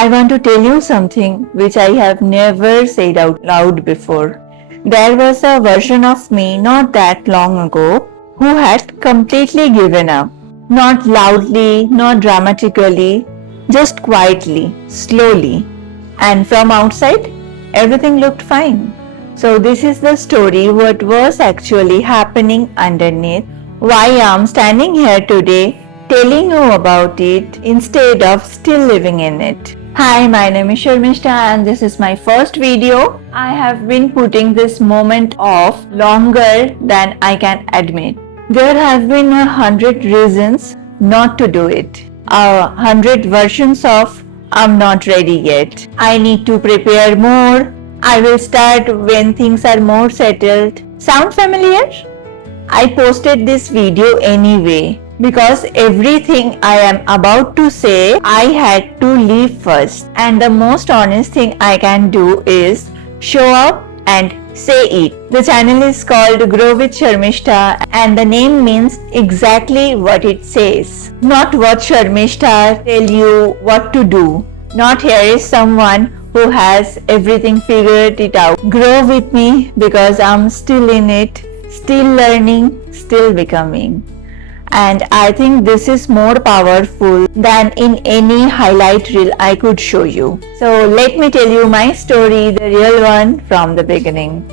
I want to tell you something which I have never said out loud before. There was a version of me not that long ago who had completely given up. Not loudly, not dramatically, just quietly, slowly. And from outside, everything looked fine. So this is the story what was actually happening underneath, why I'm standing here today telling you about it instead of still living in it. Hi, my name is Sarmistha and this is my first video. I have been putting this moment off longer than I can admit. There have been 100 reasons not to do it. 100 versions of I'm not ready yet. I need to prepare more. I will start when things are more settled. Sound familiar? I posted this video anyway because everything I am about to say I had to leave first, and the most honest thing I can do is show up and say it. The channel is called Grow With Sarmistha and the name means exactly what it says. Not what Sarmistha tell you what to do. Not here is someone who has everything figured it out. Grow with me because I'm still in it, still learning, still becoming. And I think this is more powerful than in any highlight reel I could show you. So let me tell you my story, the real one from the beginning.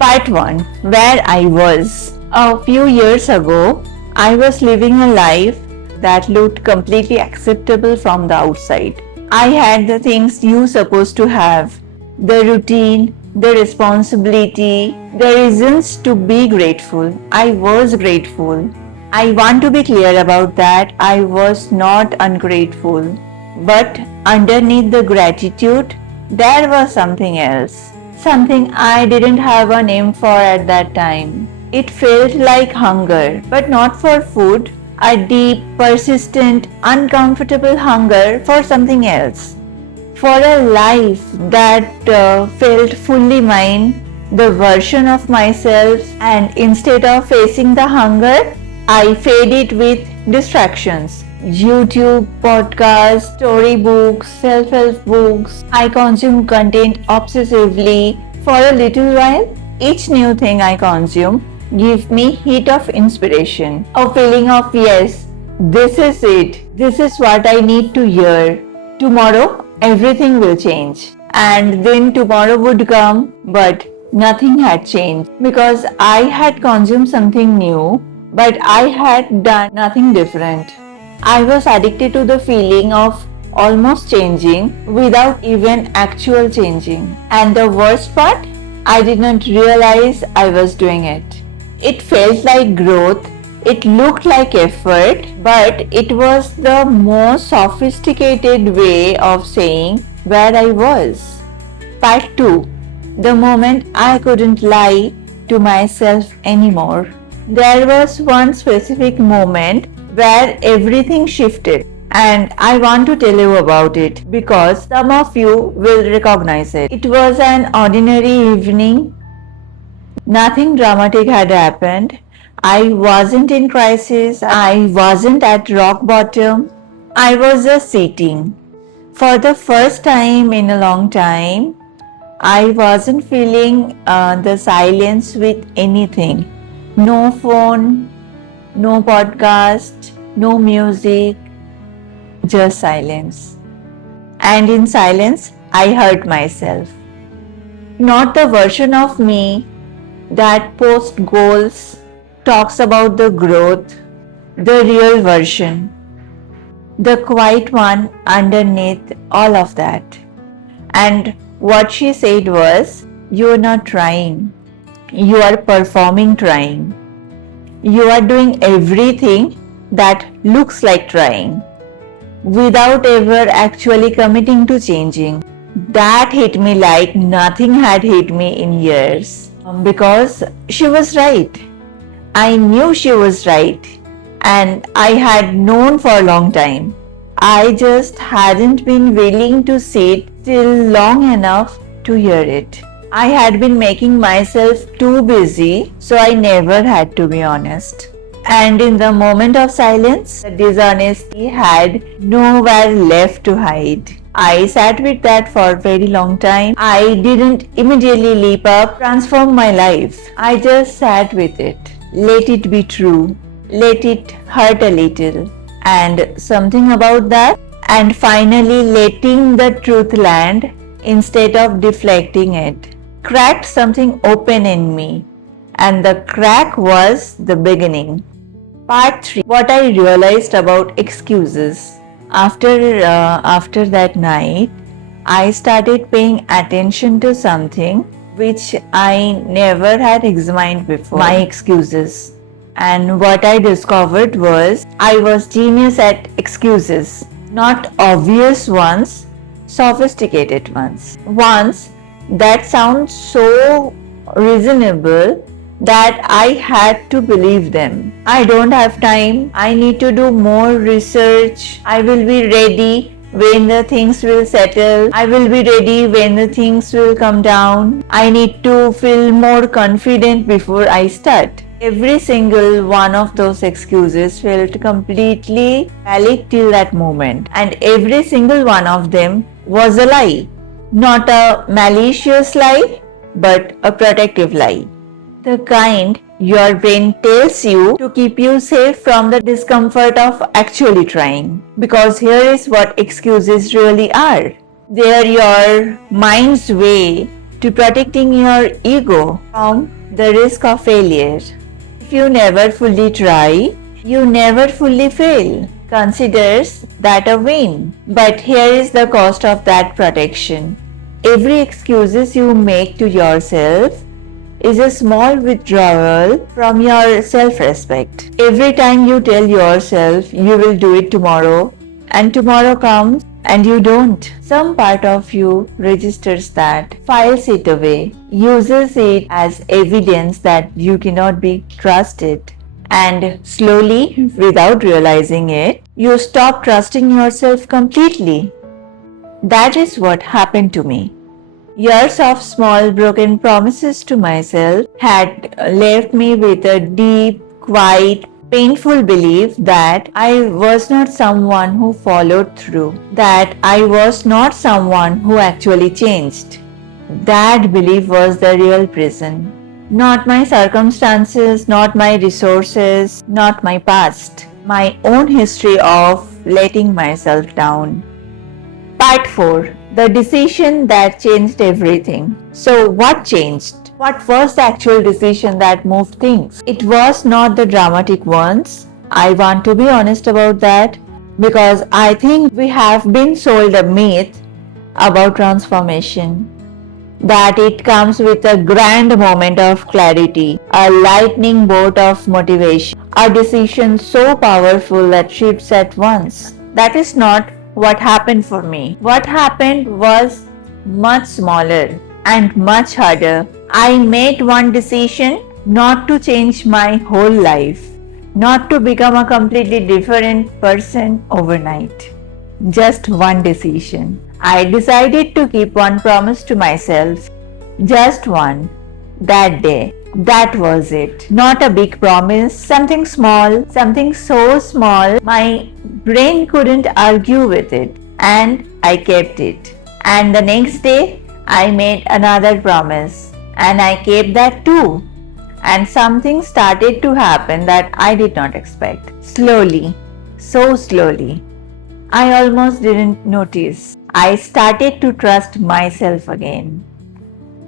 Part 1. Where I was. A few years ago, I was living a life that looked completely acceptable from the outside. I had the things you supposed to have, the routine, the responsibility, the reasons to be grateful. I was grateful. I want to be clear about that. I was not ungrateful. But underneath the gratitude, there was something else. Something I didn't have a name for at that time. It felt like hunger, but not for food. A deep, persistent, uncomfortable hunger for something else. For a life that felt fully mine, the version of myself, and instead of facing the hunger, I fed it with distractions. YouTube, podcasts, storybooks, self-help books. I consume content obsessively. For a little while, each new thing I consume gives me hit of inspiration. A feeling of yes, this is it. This is what I need to hear. Tomorrow, everything will change. And then tomorrow would come, but nothing had changed because I had consumed something new, but I had done nothing different. I was addicted to the feeling of almost changing without even actual changing. And the worst part, I did not realize I was doing it. It felt like growth, it looked like effort, but it was the most sophisticated way of saying where I was. Part 2. The moment I couldn't lie to myself anymore. There was one specific moment where everything shifted, and I want to tell you about it because some of you will recognize it. It was an ordinary evening. Nothing dramatic had happened. I wasn't in crisis. I wasn't at rock bottom. I was just sitting. For the first time in a long time, I wasn't feeling the silence with anything. No phone, no podcast, no music, just silence. And in silence, I heard myself. Not the version of me that posts goals, talks about the growth, the real version, the quiet one underneath all of that. And what she said was, you are not trying, you are performing trying. You are doing everything that looks like trying without ever actually committing to changing. That hit me like nothing had hit me in years. Because she was right. I knew she was right, and I had known for a long time. I just hadn't been willing to sit still long enough to hear it. I had been making myself too busy, so I never had to be honest. And in the moment of silence, the dishonesty had nowhere left to hide. I sat with that for a very long time. I didn't immediately leap up, transform my life. I just sat with it. Let it be true. Let it hurt a little. And something about that. And finally letting the truth land instead of deflecting it cracked something open in me. And the crack was the beginning. Part 3. What I realized about excuses. After that night, I started paying attention to something which I never had examined before. My excuses. And what I discovered was I was genius at excuses. Not obvious ones, sophisticated ones. Ones that sound so reasonable that I had to believe them. I don't have time. I need to do more research. I will be ready when the things will settle. I will be ready when the things will come down. I need to feel more confident before I start. Every single one of those excuses felt completely valid till that moment. And every single one of them was a lie. Not a malicious lie, but a protective lie. The kind your brain tells you to keep you safe from the discomfort of actually trying. Because here is what excuses really are. They are your mind's way to protecting your ego from the risk of failure. If you never fully try, you never fully fail. Considers that a win. But here is the cost of that protection. Every excuses you make to yourself is a small withdrawal from your self-respect. Every time you tell yourself you will do it tomorrow, and tomorrow comes and you don't, some part of you registers that, files it away, uses it as evidence that you cannot be trusted. And slowly, without realizing it, you stop trusting yourself completely. That is what happened to me. Years of small broken promises to myself had left me with a deep, quiet, painful belief that I was not someone who followed through, that I was not someone who actually changed. That belief was the real prison. Not my circumstances, not my resources, not my past, my own history of letting myself down. Part 4. The decision that changed everything. So what changed? What was the actual decision that moved things? It was not the dramatic ones. I want to be honest about that because I think we have been sold a myth about transformation. That it comes with a grand moment of clarity, a lightning bolt of motivation, a decision so powerful that shifts at once. That is not what happened for me. What happened was much smaller and much harder. I made one decision not to change my whole life, not to become a completely different person overnight. Just one decision. I decided to keep one promise to myself. Just one. That day. That was it. Not a big promise, something small, something so small my brain couldn't argue with it. And I kept it. And the next day, I made another promise. And I kept that too. And something started to happen that I did not expect. Slowly, so slowly. I almost didn't notice. I started to trust myself again.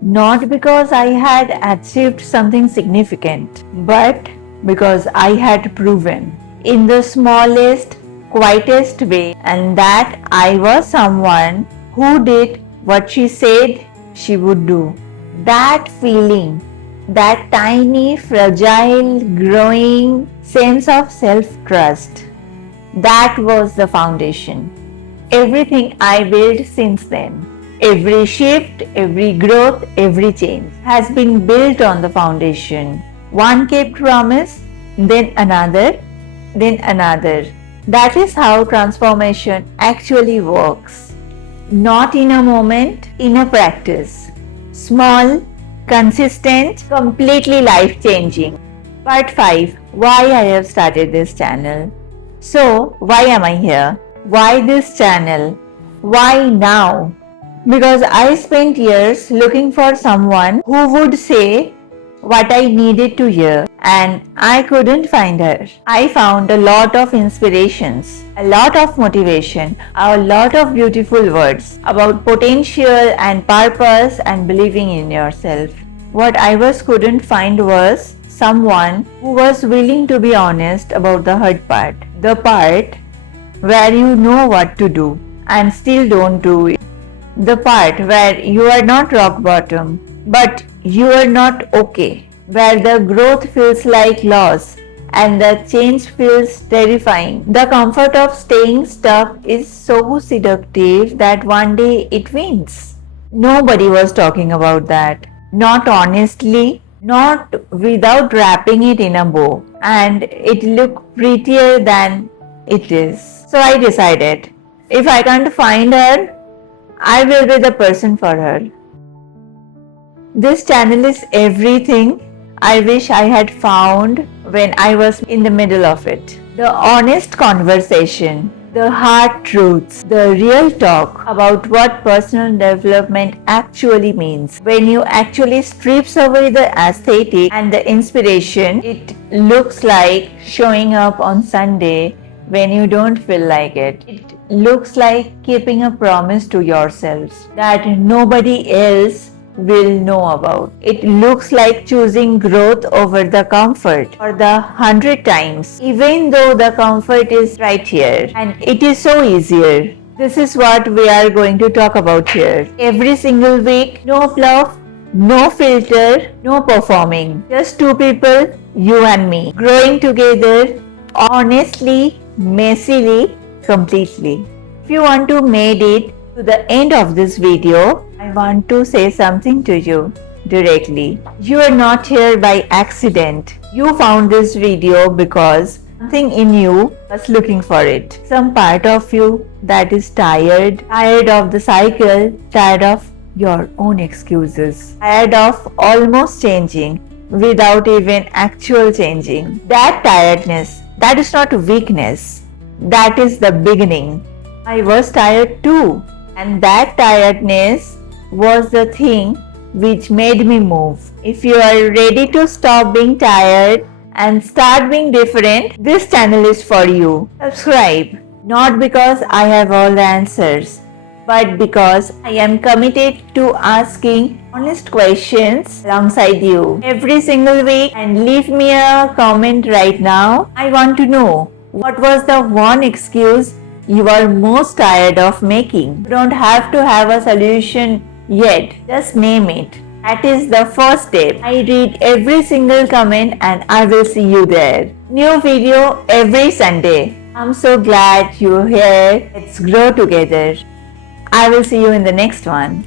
Not because I had achieved something significant, but because I had proven in the smallest, quietest way, and that I was someone who did what she said she would do. That feeling, that tiny, fragile, growing sense of self-trust, that was the foundation. Everything I built since then, every shift, every growth, every change has been built on the foundation. One kept promise, then another, then another. That is how transformation actually works. Not in a moment, in a practice. Small, consistent, completely life-changing. Part 5. Why I have started this channel. So, why am I here? Why this channel? Why now? Because I spent years looking for someone who would say what I needed to hear, and I couldn't find her. I found a lot of inspirations, a lot of motivation, a lot of beautiful words about potential and purpose and believing in yourself. What I couldn't find was someone who was willing to be honest about the hard part, the part where you know what to do and still don't do it. The part where you are not rock bottom, but you are not okay, where the growth feels like loss and the change feels terrifying. The comfort of staying stuck is so seductive that one day it wins. Nobody was talking about that. Not honestly, not without wrapping it in a bow, and it looked prettier than it is. So I decided, if I can't find her, I will be the person for her. This channel is everything I wish I had found when I was in the middle of it. The honest conversation, the hard truths, the real talk about what personal development actually means. When you actually strips away the aesthetic and the inspiration, it looks like showing up on Sunday when you don't feel like it. It looks like keeping a promise to yourselves that nobody else will know about. It looks like choosing growth over the comfort for the 100 times, even though the comfort is right here and it is so easier. This is what we are going to talk about here. Every single week, no fluff, no filter, no performing. Just two people, you and me, growing together, honestly, messily, completely. If you want to make it to the end of this video, I want to say something to you directly. You are not here by accident. You found this video because something in you was looking for it. Some part of you that is tired of the cycle, tired of your own excuses, tired of almost changing without even actual changing. That tiredness, that is not weakness. That is the beginning. I was tired too, and that tiredness was the thing which made me move. If you are ready to stop being tired and start being different, this channel is for you. Subscribe, not because I have all the answers, but because I am committed to asking honest questions alongside you every single week. And leave me a comment right now. I want to know, what was the one excuse you are most tired of making? You don't have to have a solution yet, just name it. That is the first step. I read every single comment and I will see you there. New video every Sunday. I'm so glad you're here. Let's grow together. I will see you in the next one.